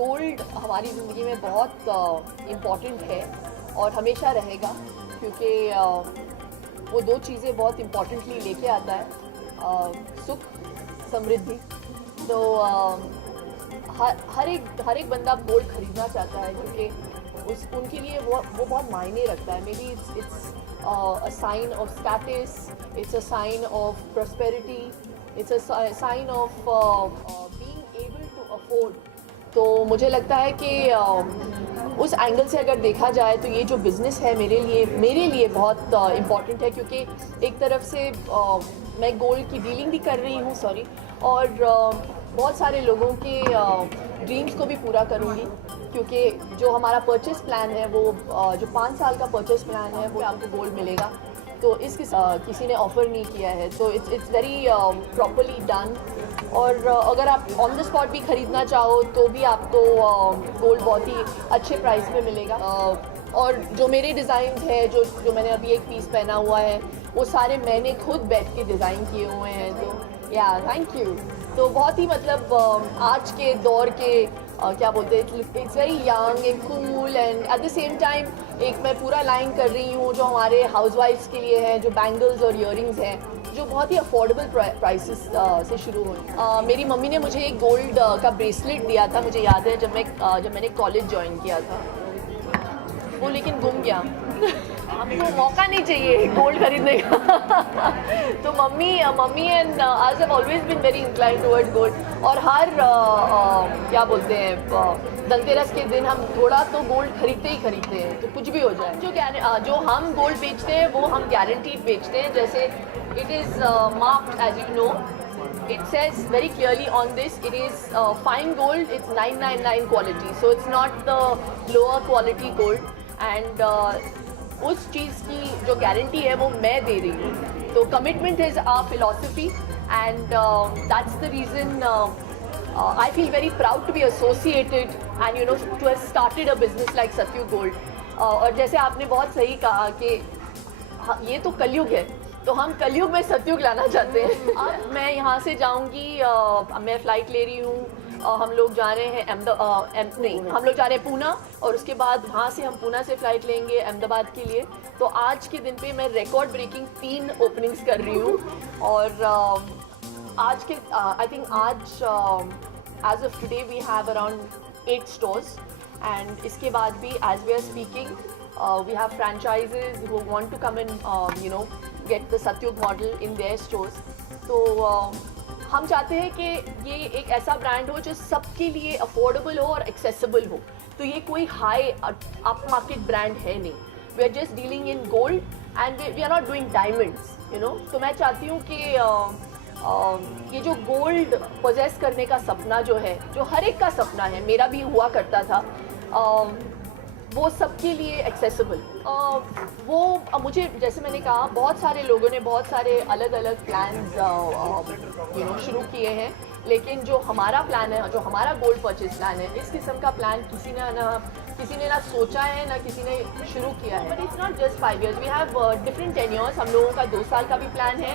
Gold हमारी ज़िंदगी में बहुत इम्पॉर्टेंट है और हमेशा रहेगा, क्योंकि वो दो चीज़ें बहुत इम्पॉर्टेंटली लेके आता है, सुख, समृद्धि। तो हर एक बंदा गोल्ड खरीदना चाहता है, क्योंकि उनके लिए वो बहुत मायने रखता है। Maybe it's a sign of status, it's a sign of prosperity, it's a sign of being able to afford. तो मुझे लगता है कि उस एंगल से अगर देखा जाए तो ये जो बिज़नेस है मेरे लिए बहुत इम्पॉर्टेंट है, क्योंकि एक तरफ से मैं गोल्ड की डीलिंग भी कर रही हूँ, सॉरी, और बहुत सारे लोगों के ड्रीम्स को भी पूरा करूँगी, क्योंकि जो हमारा परचेस प्लान है वो जो 5 साल का परचेस प्लान है वो आपको गोल्ड मिलेगा। तो किसी ने ऑफ़र नहीं किया है, तो इट्स वेरी प्रॉपरली डन। और अगर आप ऑन द स्पॉट भी ख़रीदना चाहो तो भी आपको गोल्ड बहुत ही अच्छे प्राइस में मिलेगा। और जो मेरे डिज़ाइंस है, जो मैंने अभी एक पीस पहना हुआ है, वो सारे मैंने खुद बैठ के डिज़ाइन किए हुए हैं। तो या थैंक यू। तो बहुत ही मतलब आज के दौर के क्या बोलते हैं, it's very young and cool, and at the same time एक मैं पूरा लाइन कर रही हूँ जो हमारे हाउसवाइफ्स के लिए है, जो बैंगल्स और ईयरिंग्स हैं, जो बहुत ही अफोर्डेबल प्राइसेस से शुरू हुए। मेरी मम्मी ने मुझे एक गोल्ड का ब्रेसलेट दिया था, मुझे याद है, जब मैंने कॉलेज ज्वाइन किया था, वो लेकिन गुम गया। हमको मौका नहीं चाहिए गोल्ड खरीदने का। तो मम्मी एंड आज have always been very inclined towards gold. और हर क्या बोलते हैं, धनतेरस के दिन हम थोड़ा तो गोल्ड खरीदते हैं, तो कुछ भी हो जाए। जो हम गोल्ड बेचते हैं वो हम गारंटीड बेचते हैं। जैसे it is marked, as you know, it says very clearly on this, it is fine gold, it's 999 quality, so it's not the lower quality gold, and उस चीज़ की जो गारंटी है वो मैं दे रही हूँ। तो commitment is our philosophy, and that's the reason I feel very proud to be associated and you know to have started a business like Satyug Gold. और जैसे आपने बहुत सही कहा कि ये तो कलयुग है, तो हम कलयुग में सत्युग लाना चाहते हैं। अब मैं यहाँ से जाऊँगी, मैं फ़्लाइट ले रही हूँ, हम लोग जा रहे हैं हम लोग जा रहे हैं पूना, और उसके बाद वहाँ से हम पूना से फ़्लाइट लेंगे अहमदाबाद के लिए। तो आज के दिन पे मैं रिकॉर्ड ब्रेकिंग 3 ओपनिंग्स कर रही हूँ। और आज के आई थिंक आज as of today we have around 8 stores, and इसके बाद भी as we are speaking we have franchises who want to come and get the Satyug model in their stores. तो हम चाहते हैं कि ये एक ऐसा ब्रांड हो जो सबके लिए अफोर्डेबल हो और एक्सेसिबल हो। तो ये कोई हाई अप मार्केट ब्रांड है नहीं। We are just dealing in gold and we are not doing diamonds, तो मैं चाहती हूँ कि ये जो गोल्ड पोजेस करने का सपना जो है, जो हर एक का सपना है, मेरा भी हुआ करता था, वो सबके लिए एक्सेसिबल। वो मुझे, जैसे मैंने कहा, बहुत सारे लोगों ने बहुत सारे अलग अलग प्लान्स शुरू किए हैं, लेकिन जो हमारा प्लान है, जो हमारा गोल्ड परचेज प्लान है, इस किस्म का प्लान किसी ने ना सोचा है, ना किसी ने शुरू किया है। But it's not just 5 years, we have different tenures. हम लोगों का 2 साल का भी प्लान है,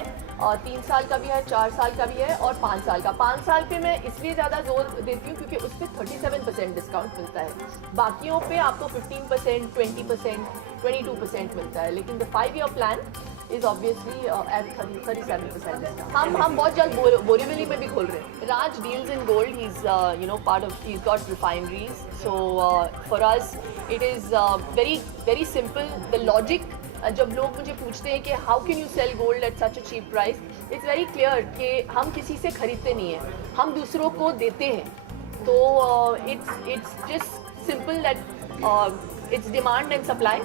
3 साल का भी है, 4 साल का भी है, और 5 साल का। 5 साल पे मैं इसलिए ज़्यादा जोर देती हूँ क्योंकि उस पर 37% डिस्काउंट मिलता है। बाकियों पे आपको 15%, 20%, 22% मिलता है, लेकिन the 5 year plan is obviously at 37% discount. हम बहुत जल्द बोरीवली में भी खोल रहे हैं। Raj deals in gold, he is part of, he is got refineries, so for us it is very simple. The logic, जब लोग मुझे पूछते हैं कि how can you sell gold at such a cheap price, it's very clear कि हम किसी से खरीदते नहीं हैं, हम दूसरों को देते हैं। तो it's just simple that it's demand and supply.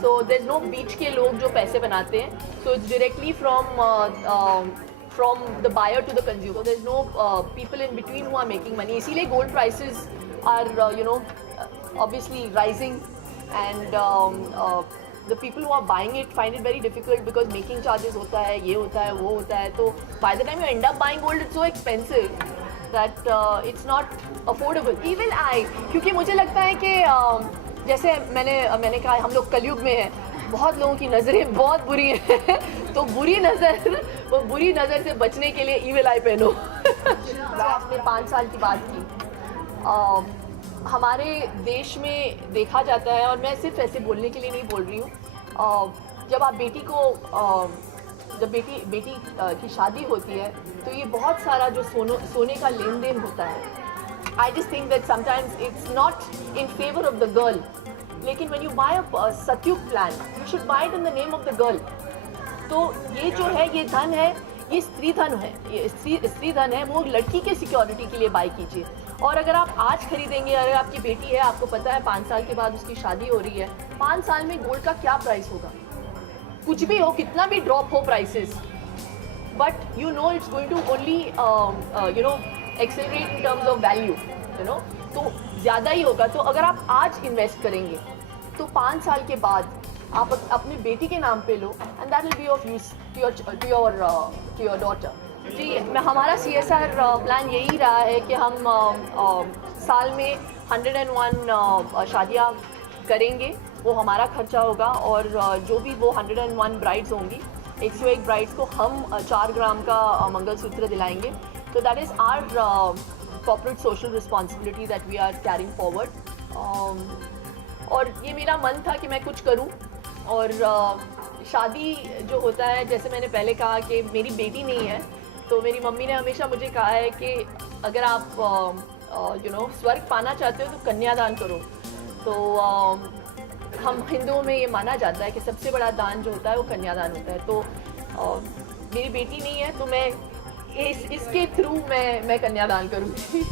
So there is no बीच के लोग जो पैसे बनाते हैं, so it's directly from the buyer to the consumer. There is no people in between who are making money. इसीलिए gold prices are obviously rising, and the people who are buying it find it very difficult because making charges होता है, ये होता है, वो होता है। तो by the time you end up buying gold, it's so expensive that it's not affordable. Even I, क्योंकि मुझे लगता है कि जैसे मैंने कहा, हम लोग कलयुग में हैं, बहुत लोगों की नज़रें बहुत बुरी हैं। तो बुरी नज़र से बचने के लिए ईविल आई पहनो। आपने 5 साल की बात की, हमारे देश में देखा जाता है, और मैं सिर्फ ऐसे बोलने के लिए नहीं बोल रही हूँ, जब आप बेटी को जब बेटी की शादी होती है तो ये बहुत सारा जो सोने का लेन देन होता है. I just think that sometimes it's not in favour of the girl, लेकिन when you buy a Satyug plan you should buy it in the name of the girl. तो ये जो है, ये धन है, ये स्त्री धन है, ये स्त्री धन है, वो लड़की के सिक्योरिटी के लिए बाय कीजिए. और अगर आप आज खरीदेंगे, अगर आपकी बेटी है, आपको पता है 5 साल के बाद उसकी शादी हो रही है, 5 साल में गोल्ड का क्या प्राइस होगा, कुछ भी हो, कितना भी ड्रॉप हो prices, but you know it's going to only you know accelerate in terms of value, you know, तो ज़्यादा ही होगा. तो अगर आप आज इन्वेस्ट करेंगे तो 5 साल के बाद आप अपनी बेटी के नाम पे लो, and that will be of use to your daughter. जी, हमारा CSR प्लान यही रहा है कि हम साल में 101 शादियाँ करेंगे, वो हमारा खर्चा होगा, और जो भी वो 101 ब्राइड्स होंगी, 101 ब्राइड्स को हम 4 ग्राम का मंगलसूत्र दिलाएंगे. तो that is our corporate social responsibility that we are carrying forward. और ये मेरा मन था कि मैं कुछ करूं. और शादी जो होता है, जैसे मैंने पहले कहा कि मेरी बेटी नहीं है, तो मेरी मम्मी ने हमेशा मुझे कहा है कि अगर आप यू नो स्वर्ग पाना चाहते हो तो कन्यादान करो. तो हम हिंदुओं में ये माना जाता है कि सबसे बड़ा दान जो होता है वो कन्यादान होता है. तो मेरी बेटी नहीं है, तो मैं इसके थ्रू मैं कन्यादान करूँगी.